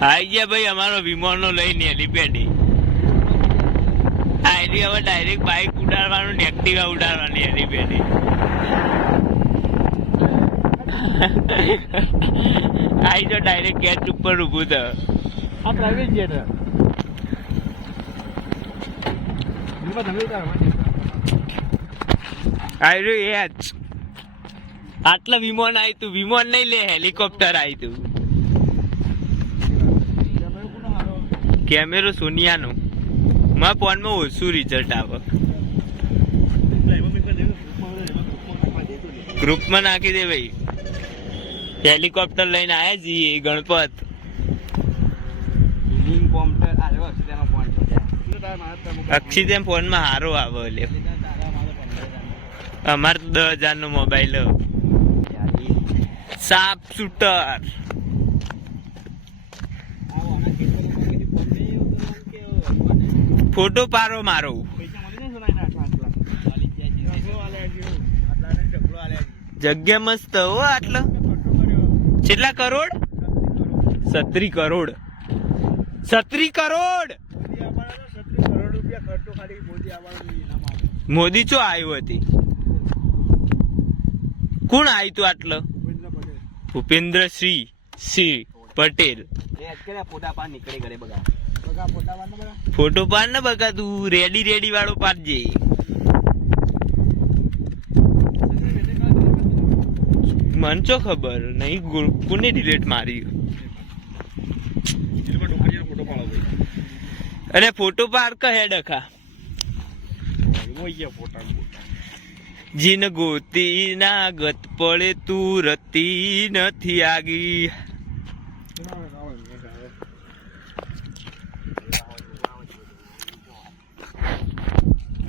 આઈ ગયા ભાઈ અમારો વિમાનો લઈને હેલીપેડ આઈ હવે ડાયરેક્ટ બાઇક ઉડાડવાનું ને એક્ટિવા ઉડાડવાની હેલીપેડ આઈ તો ડાયરેક્ટ ગેટ ઉપર ઉભું તો આ પ્રાઇવેટ જેટ આઈ રહ્યું એ આટલા વિમાન આવી તું વિમાન નહીં લે હેલિકોપ્ટર આવી તું કેમેરો સોનિયાનો મારા ફોનમાં ઓછું રિઝલ્ટ આવે ગ્રુપમાં નાખી દે ભાઈ હેલિકોપ્ટર લઈને આવ્યા છીએ ગણપત અક્ષિતેમ ફોનમાં સારો આવે લે અમારે તો 10,000 નો મોબાઈલ સાપ શૂટર ફોટો પારો મારો જગ્યા મસ્ત હો આટલો કેટલા કરોડ 36 કરોડ 36 કરોડ મોદી ચો આવ્યો હતી કોણ આવ્યું તું આટલો ભૂપેન્દ્રસિંહ સિંહ પટેલ ફોટો પાડ ને બગા તું રેડી વાળો પાડજે મન ચો ખબર નહીં કોને ડિલેટ મારી અરે ફોટો પાડ કહે ડખા જીન ગોતી ના ગત પડે તું રતી નથી આગી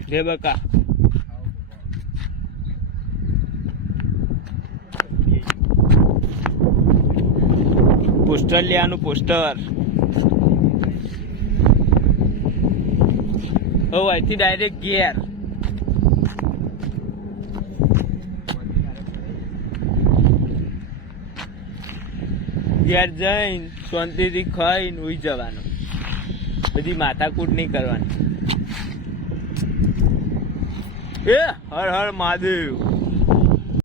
લે બકા પોસ્ટર લેવાનું પોસ્ટર ઓ અહીંથી ડાયરેક્ટ ઘેર ઘેર જઈને શાંતિથી ખાઈને ઉઈ જવાનું બધી માથાકૂટ નહીં કરવાની એ હર હર મહાદેવ